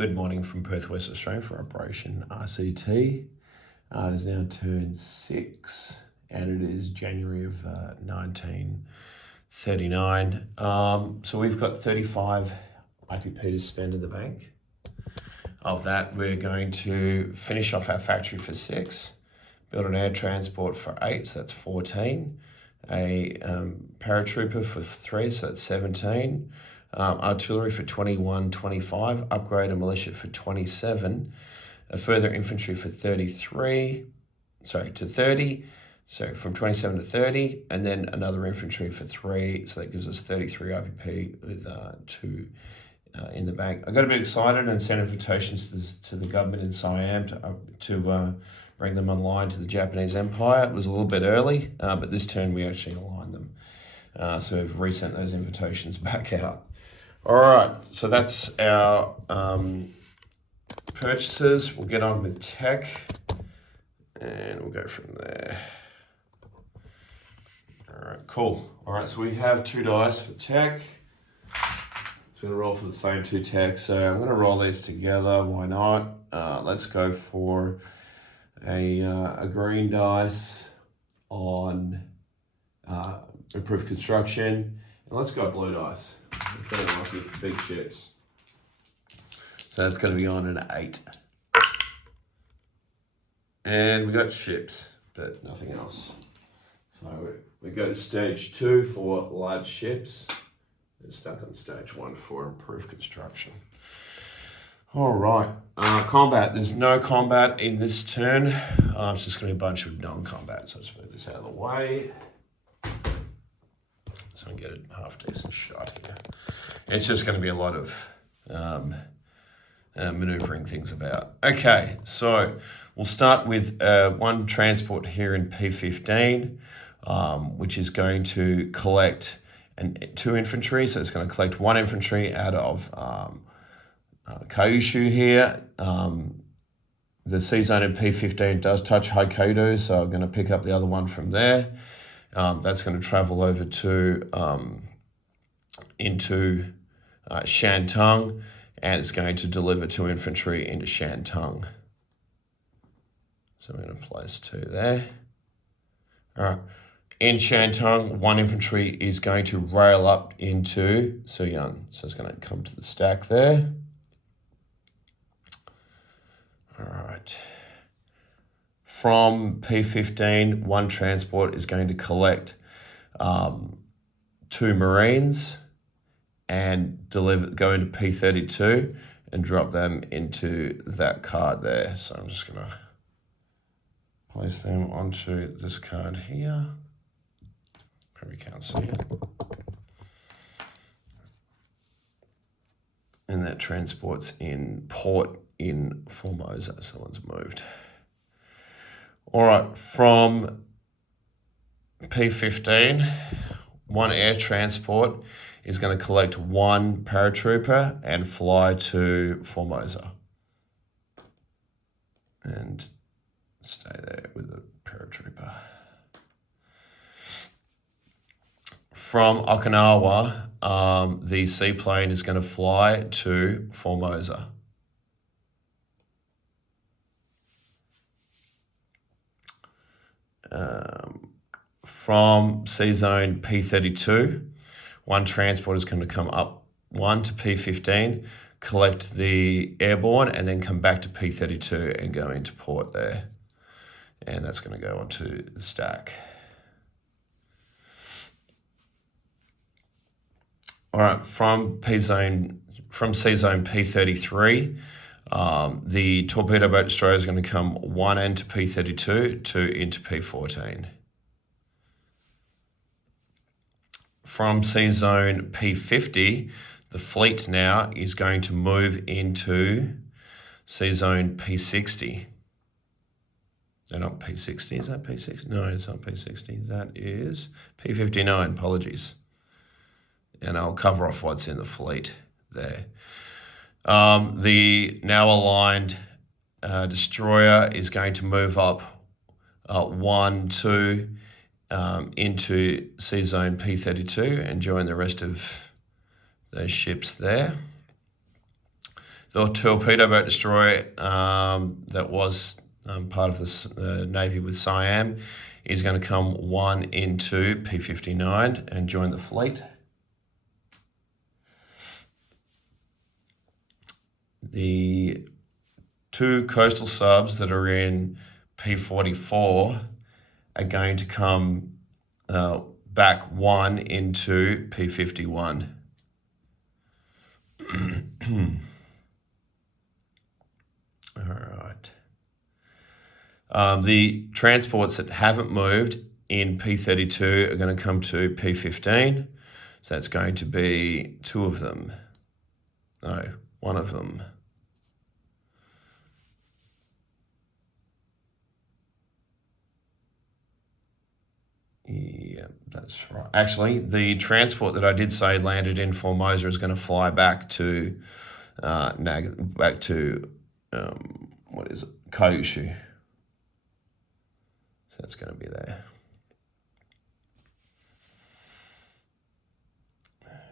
Good morning from Perth, West Australia for Operation RCT. It has now turned 6 and it is January of 1939. So we've got 35 IPP to spend in the bank. Of that, we're going to finish off our factory for 6, build an air transport for 8, so that's 14, a paratrooper for 3, so that's 17, artillery for 21, 25, upgrade a militia for 27, a further infantry for 30, so from 27 to 30, and then another infantry for 3, so that gives us 33 IPP with 2 in the bank. I got a bit excited and sent invitations to the government in Siam to bring them online to the Japanese Empire. It was a little bit early, but this turn we actually aligned them. So we've resent those invitations back out. All right, so that's our purchases. We'll get on with tech and we'll go from there. All right, cool. All right, so we have 2 dice for tech. So we're gonna roll for the same 2 techs. So I'm gonna roll these together, why not? Let's go for a green dice on improved construction. And let's go blue dice. I'm feeling lucky for big ships. So that's going to be on an 8. And we got ships, but nothing else. So we go to stage 2 for large ships. We're stuck on stage 1 for improved construction. All right, combat. There's no combat in this turn. It's just going to be a bunch of non-combat. So let's move this out of the way. So I can get a half decent shot here. It's just going to be a lot of maneuvering things about. Okay, so we'll start with 1 transport here in P15, which is going to collect 2 infantry. So it's going to collect 1 infantry out of Kyushu here. The C zone in P15 does touch Hokkaido, so I'm going to pick up the other one from there. That's going to travel over to into Shantung, and it's going to deliver 2 infantry into Shantung. So we're going to place 2 there. All right. In Shantung, 1 infantry is going to rail up into Suyun. So it's going to come to the stack there. All right. From P15, 1 transport is going to collect 2 Marines and go into P32 and drop them into that card there. So I'm just going to place them onto this card here. Probably can't see it. And that transport's in port in Formosa, so one's moved. All right, from P15, 1 air transport is going to collect 1 paratrooper and fly to Formosa. And stay there with the paratrooper. From Okinawa, the seaplane is going to fly to Formosa. From C zone P32, 1 transport is going to come up 1 to P15, collect the airborne, and then come back to P32 and go into port there. And that's going to go onto the stack. All right, from C zone P33, the torpedo boat destroyer is going to come 1 into P32, 2 into P14. From C zone P50, the fleet now is going to move into C zone P60. No, not P60. Is that P60? No, it's not P60. That is P59. Apologies. And I'll cover off what's in the fleet there. The now aligned destroyer is going to move up 1, 2 into C zone P32 and join the rest of those ships there. The torpedo boat destroyer that was part of the Navy with Siam is going to come 1 into P59 and join the fleet. The 2 coastal subs that are in P44 are going to come back 1 into P51. All right. The transports that haven't moved in P32 are going to come to P15. So that's going to be 2 of them. No, 1 of them. Yeah, that's right. Actually, the transport that I did say landed in Formosa is going to fly back to what is it? Kyushu. So that's going to be there.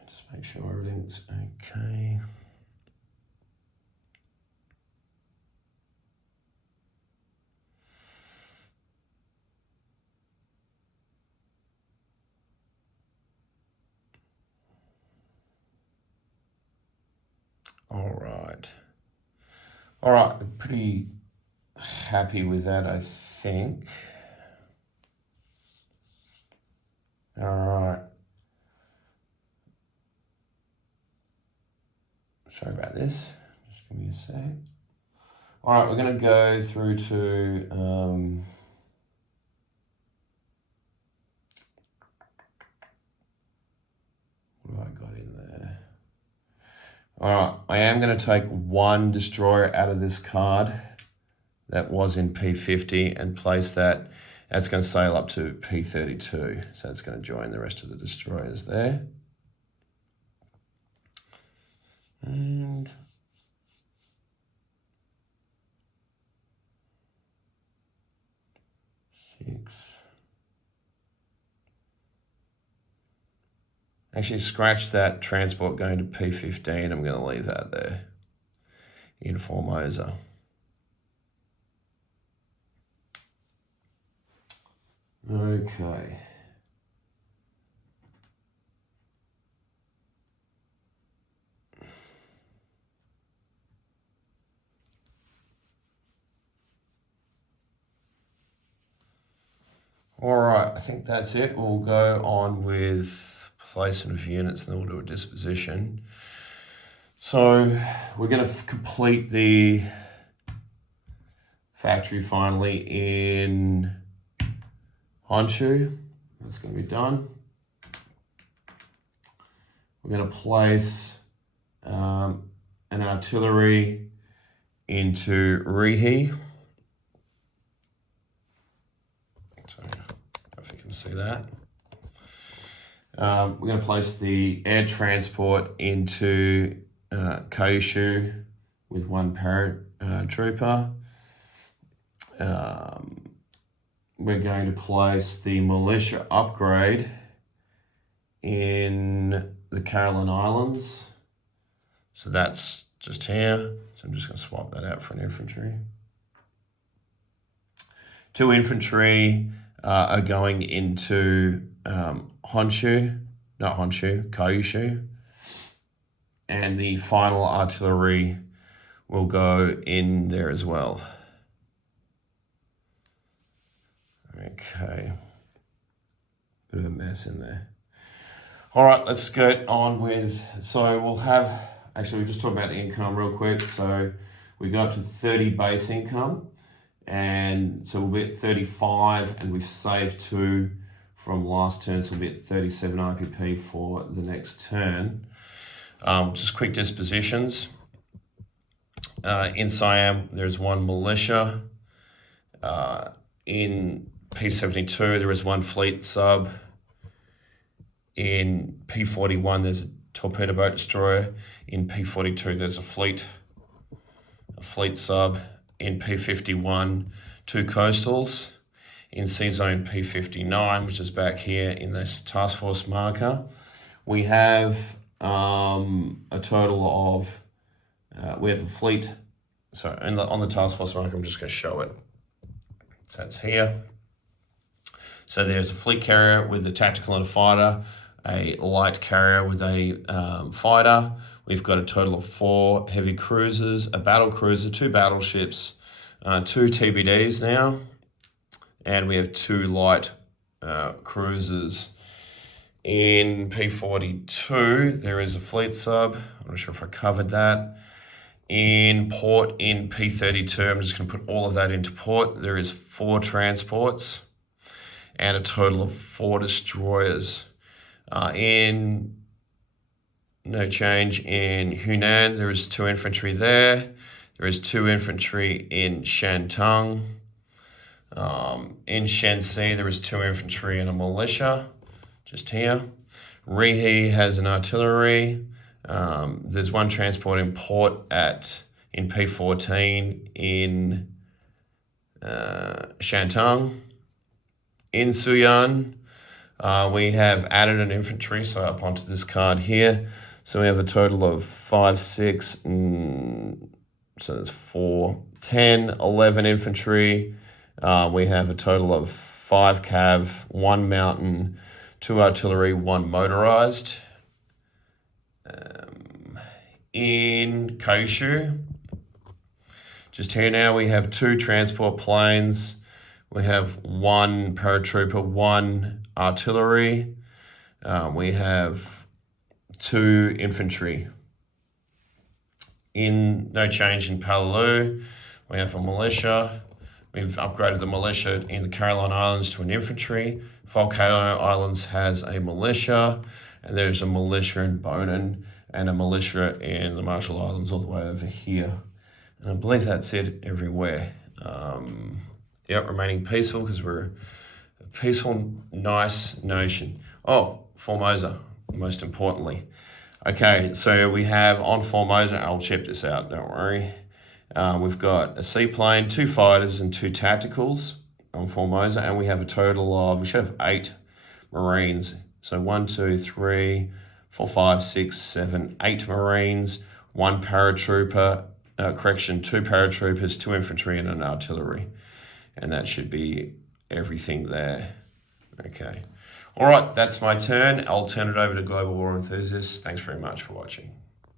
Just make sure everything's okay. All right, I'm pretty happy with that, I think. All right. Sorry about this. Just give me a sec. All right, we're going to go through to what have I got in there? All right, I am going to take 1 destroyer out of this card that was in P50 and place that. That's going to sail up to P32. So it's going to join the rest of the destroyers there. And actually scratch that transport going to P15. I'm going to leave that there in Formosa. Okay. All right, I think that's it. We'll go on with placement of units and then we'll do a disposition. So we're going to complete the factory finally in Honshu. That's going to be done. We're going to place an artillery into Rihe. Sorry, if you can see that. We're going to place the air transport into Kyushu with 1 paratrooper. We're going to place the militia upgrade in the Caroline Islands. So that's just here. So I'm just going to swap that out for an infantry. 2 infantry are going into Kyushu. And the final artillery will go in there as well. Okay. Bit of a mess in there. All right, let's get on with, so we'll have, actually we'll just talk about the income real quick. So we go up to 30 base income, and so we'll be at 35, and we've saved 2 from last turn, so we'll be at 37 IPP for the next turn. Just quick dispositions. In Siam, there's 1 militia. In P72, there is 1 fleet sub. In P41, there's a torpedo boat destroyer. In P42, there's a fleet sub. In P51, 2 coastals. In C zone P59, which is back here in this task force marker, we have a total of We have a fleet. So on the task force mark, I'm just going to show it. So it's here. So there's a fleet carrier with a tactical and a fighter, a light carrier with a fighter. We've got a total of 4 heavy cruisers, a battle cruiser, 2 battleships, 2 TBDs now, and we have 2 light cruisers. In P42, there is a fleet sub. I'm not sure if I covered that. In port in P32, I'm just going to put all of that into port. There is 4 transports and a total of 4 destroyers. In no change in Hunan, there is 2 infantry there. There is 2 infantry in Shantung. In Shanxi, there is 2 infantry and a militia, just here. Rihe has an artillery. There's 1 transport in port in P14 in Shantung. In Suyan, we have added an infantry, so up onto this card here. So we have a total of 5, 6, so there's 4, 10, 11 infantry. We have a total of 5 cav, 1 mountain, 2 artillery, 1 motorized. In Kaishu, just here now, we have 2 transport planes. We have 1 paratrooper, 1 artillery. We have 2 infantry. No change in Palau, we have a militia. We've upgraded the militia in the Caroline Islands to an infantry. Volcano Islands has a militia, and there's a militia in Bonin and a militia in the Marshall Islands all the way over here. And I believe that's it everywhere. Remaining peaceful because we're a peaceful, nice nation. Oh, Formosa, most importantly. Okay, so we have on Formosa, I'll check this out, don't worry. We've got a seaplane, 2 fighters and 2 tacticals on Formosa, and we have a total of, we should have 8 Marines. So 1, 2, 3, 4, 5, 6, 7, 8 Marines, 1 paratrooper, 2 paratroopers, 2 infantry and an artillery. And that should be everything there. Okay. All right, that's my turn. I'll turn it over to Global War Enthusiasts. Thanks very much for watching.